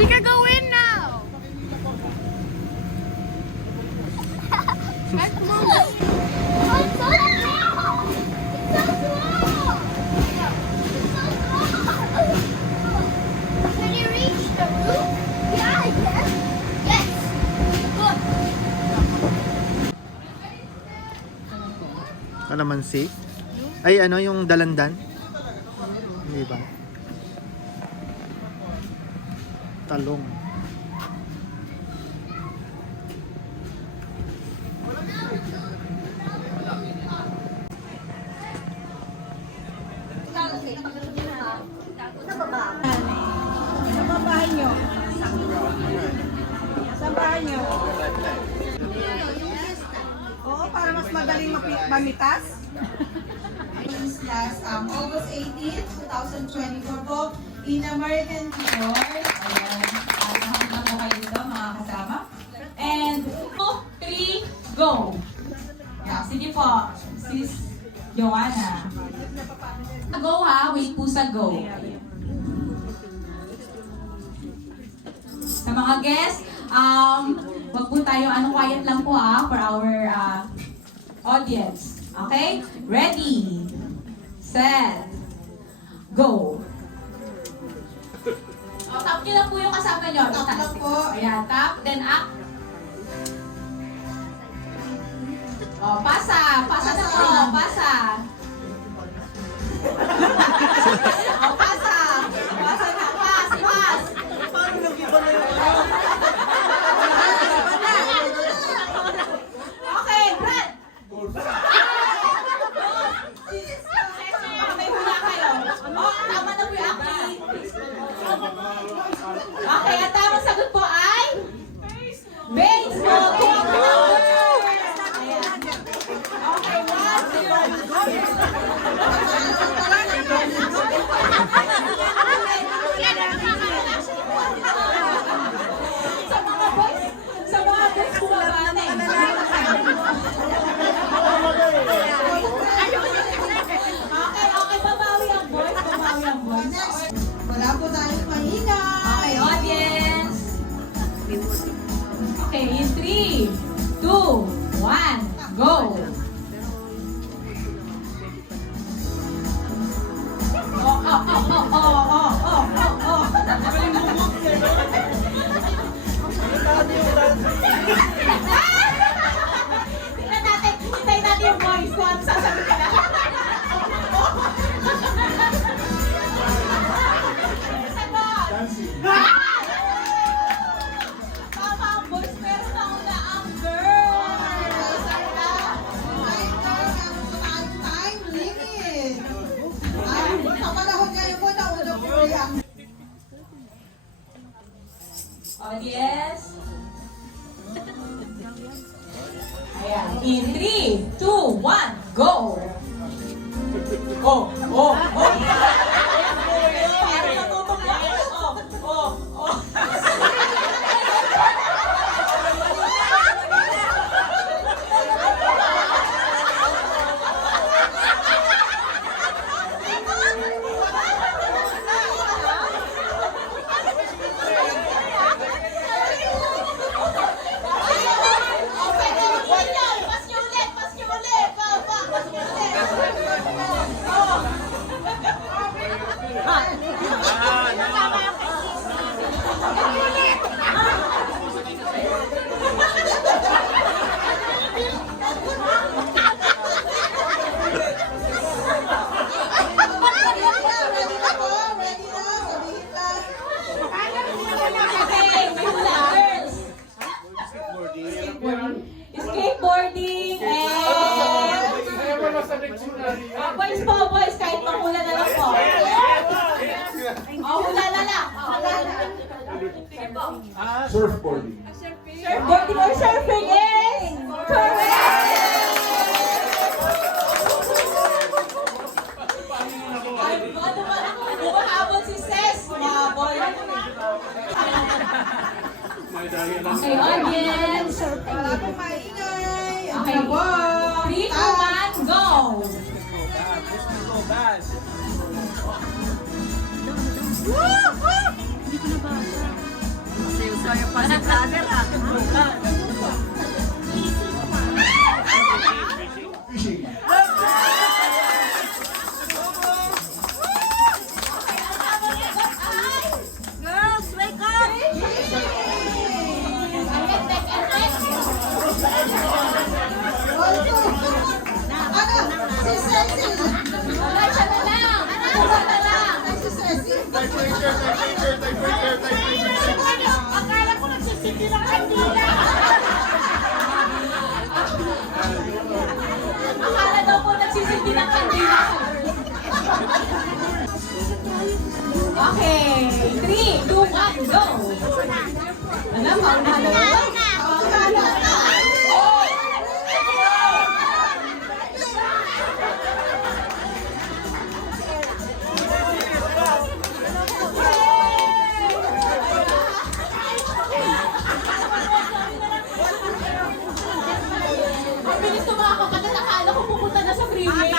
We can go in now. Guys, come on. Oh, it's so small. It's so small. It's so small. Can you reach the roof? Yeah, I can. Yes. Good. Kalamansi? Ay, ano yung dalandan? Hindi ba? Talong. Sa bahay nyo. Sa bahay nyo. Oo, para mas madaling mamitas. Last August 18, 2024 po in American Keyboard. Ayan, lahat na po kayo dito mga kasama. And 2, 3, go! Yeah, sige po, Sis Joanna. Go ha, wait po sa go. Sa mga guests, wag po tayo, quiet lang po ha, for our audience. Okay? Ready, set, go! Tap nyo lang po yung kasama nyo. Tap lang po. Ayan, tap, then up. Pasa. Pasa na po. Pasa. Pasa. Pasa na. Pass. Pass. Paano nag-iba na yung Okay, Brad. May hula kayo. Tama na po yung acting. Okay, ang tamang sagot po ay baseball. Ayan. Okay, 1-0. Sa mga boys bumaba na eh. Okay, babawi ang boys. Babawi ang boys. Wala po tayong mahina. Okay, audience. Okay, in 3, 2, 1, go! Tingnan natin, hintayin natin yung voice ko. Ano sasabihin na? Tama ang voice, pero nauna ang girl. Time limit. Sa panahon ngayon po, nauna po ang audience. Ayan. In 3, 2, 1, go! Oh! Parang natutok na. Oh! Skateboarding and boys, kahit mahula na lang po. Hula na lang. Surfboarding. Surfboarding or surfing is correct! Ay, bumahabol si Ses, mga boy. Okay, audience. Wala pong maingay. Okay, 3, 2, 1, go! Kaya pa si brother ah. Girls, wake up! Si Cecil! Wala siya na lang! Wala na lang! Si Cecil! Akala ko nagsisindi ng kandila! Akala daw po nagsisindi ng kandila. Okay. 3, 2, 1, go! Ano? Paunalo na? Ang bilis tumakot at nakala ko pupunta na sa freeway.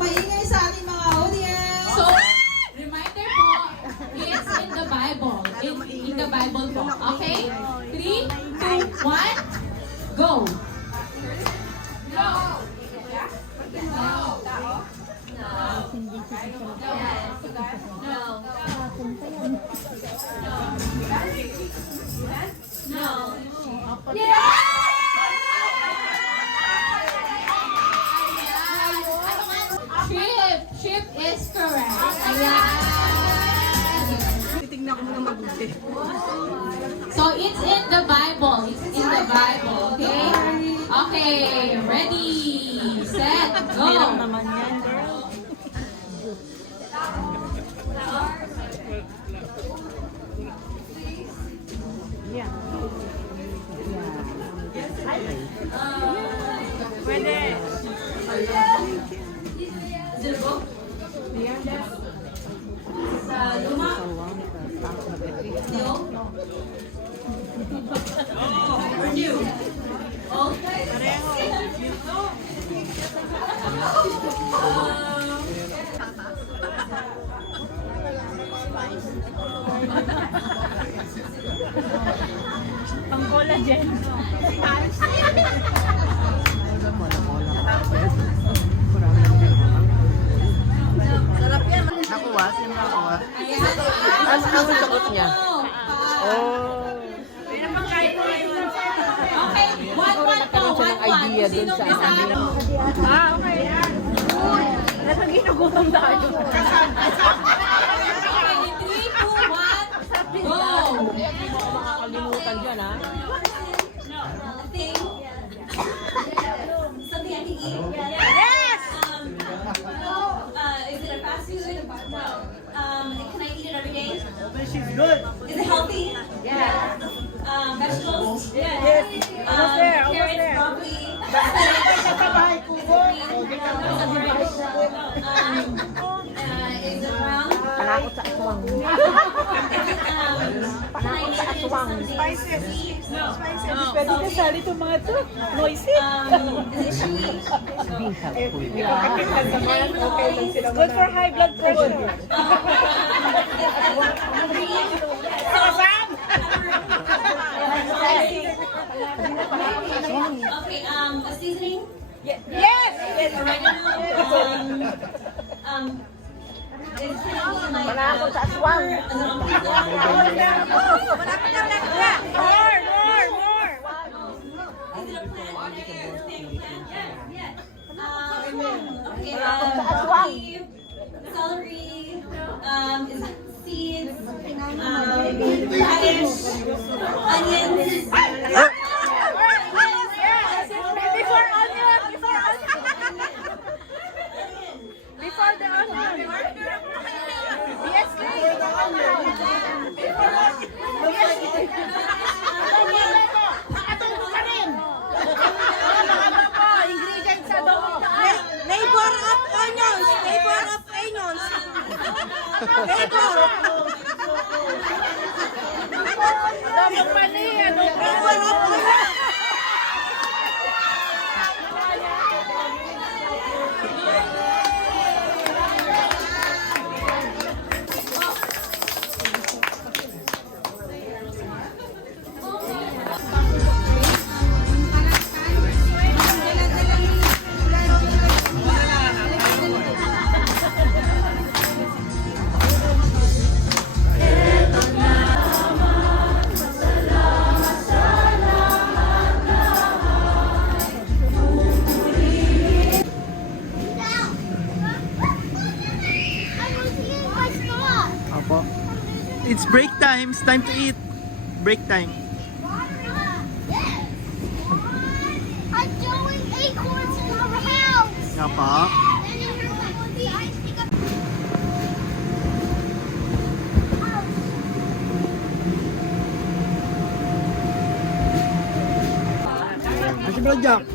Maingay sa ating mga audience. So, reminder po, it's in the Bible. In the Bible po. Okay? 3, 2, 1, go! Go! So it's in the Bible. It's in the Bible, okay? Okay, ready, set, go. Is it a book? Sa luma? New? Or new? Old? Pang collagen. Sarap yan. Nakuha? Sino nakuha? Ayan. Ang sagot niya. Okay, 1-1 po, 1-1. Kung sinong kasama. Okay. Nasa ginugutom tayo. Okay, 3, 2, 1, go! Hindi mo ako makakalimutan dyan, ha? Thing. Something I can eat. Yes! Is it a fast food? No. Can I eat it every day? She's good. Is it healthy? Yeah. Vegetables? Yes. Almost there, almost Carrots, there. broccoli. Is it brown? Panakot sa aswang. Panakot sa aswang. Spices. No. Pwede ka sali itong mga to. Noisy. Is it chewy? Good for high blood pressure. Okay, a seasoning? Yes! Oregano? Is it like Panakot sa aswang. More, more, more. Is it a plant? Yeah. Okay, aswang. celery, is it seeds, radish, onions. Before onion, before the onion. Yes, Flavor of onions. Flavor of onions. Flavor. Dapat mali, ano? Flavor of onions. Opo. It's break time. It's time to eat. Break time. I'm throwing acorns in our house. Nga pa. Kasi bro, Jack.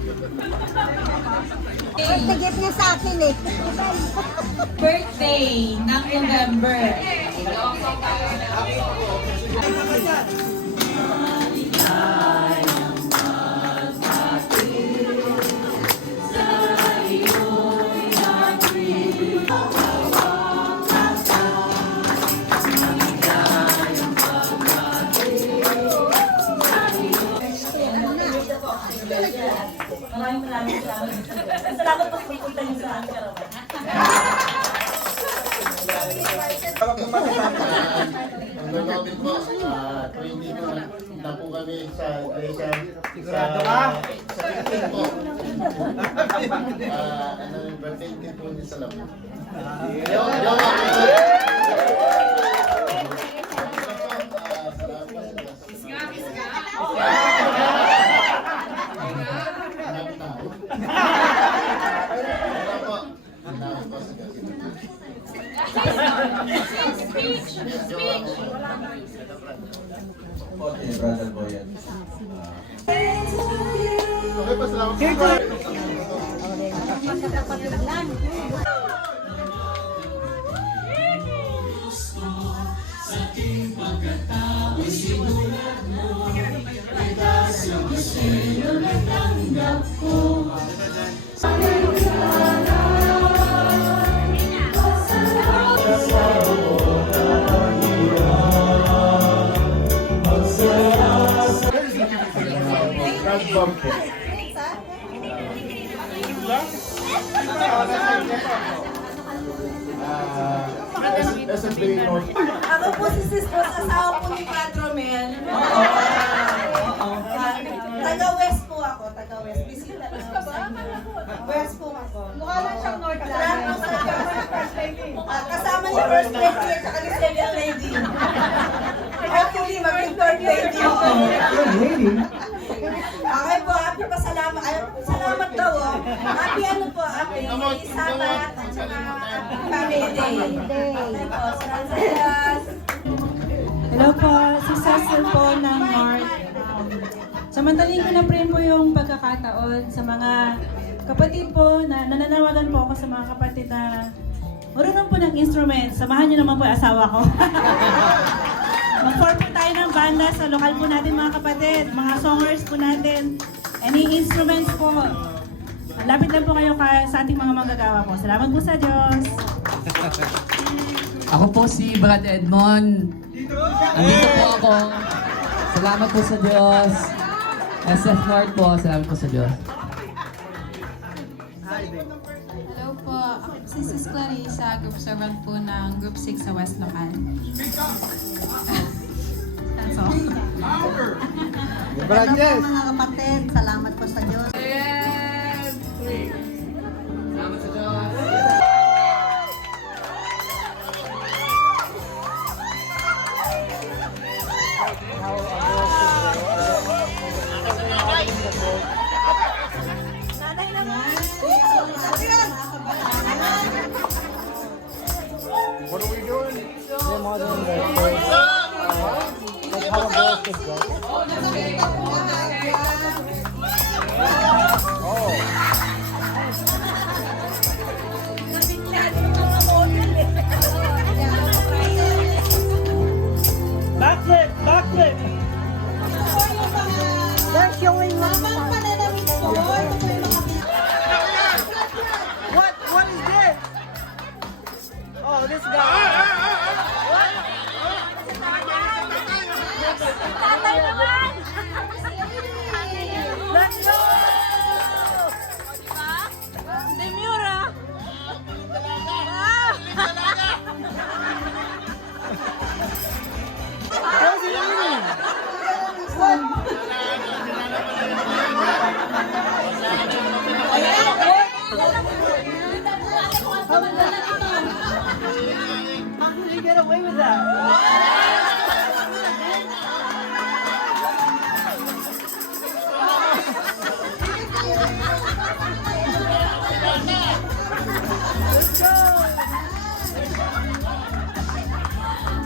Tigit niya sa akin eh. Birthday ng November. Maraming salamat. Salamat po kung punta niyo sa aming karawan. Ang gagawin po, training na po kami sa iglesia. Sa Pilitin po. Ano yung birthday din po niya sa labo. Okay, brother boy yan. Okay pa, salamat. SSB North. Ako po si Sis Boss, asawa po ni Padro Mel. Taga-West po ako, taga-West. Bisita lang ako sa inyo. West po ako. Mukha lang siyang North lang. Kasama ni First Lady at saka ni Second Lady. Hopefully, maging Third Lady ako. Okay po, happy pasalamat. Ay, salamat daw. Happy ano po, happy Sabat at saka happy Family Day. Okay po, salamat. Hello po, si Cecil po ng North. Samantaling ko na rin po yung pagkakataon sa mga kapatid po na nananawagan po ako sa mga kapatid na marunong po ng instrument. Samahan niyo naman po yung asawa ko. Mag-form po tayo ng banda sa lokal po natin mga kapatid, mga songers po natin. Any instruments po. Lapit lang po kayo sa ating mga manggagawa po. Salamat po sa Diyos. Ako po si Brad Edmond. Andito po ako. Salamat po sa Diyos. SF North po. Salamat po sa Diyos. Hello po, ako si Sis Clarissa, group servant po ng Group 6 sa West Local. That's all. Hello po mga kapatid, salamat po sa Diyos. Salamat sa Diyos. What are we doing? Backflip! Backflip! They're showing us. What is this? Oh, this guy. Tatay naman! Let's go! Demura! How's he eating? How did he get away with that?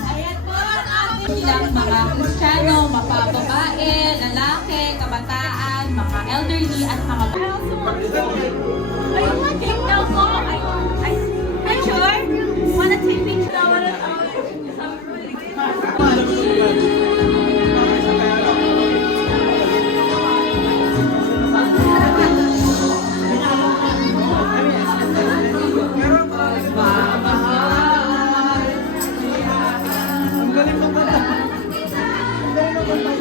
Ayan po ang ating bilang mga Kristiyano, mapababae, lalaki, kabataan, mga elderly, at mga Are you want take now po? Are you sure? Wanna take picture now? Ang galing mo ba? Ang galing mo ba?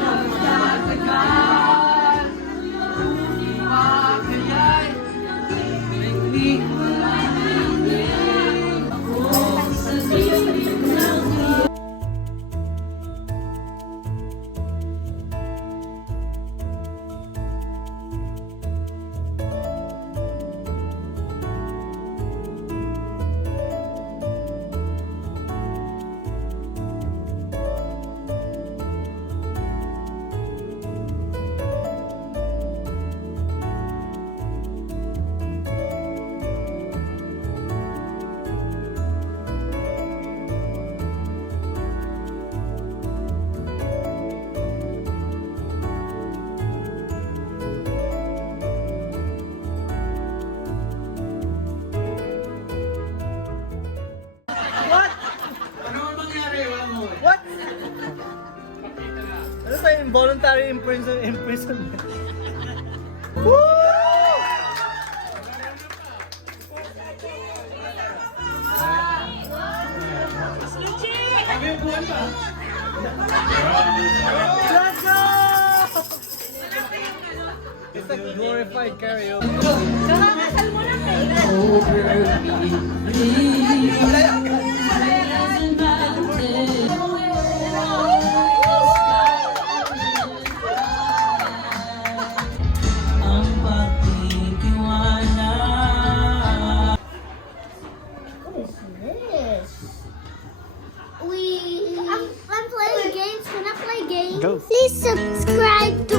Involuntary imprisonment. Let's go! It's a glorified karaoke. I'm playing games. Can I play games? Go. Please subscribe to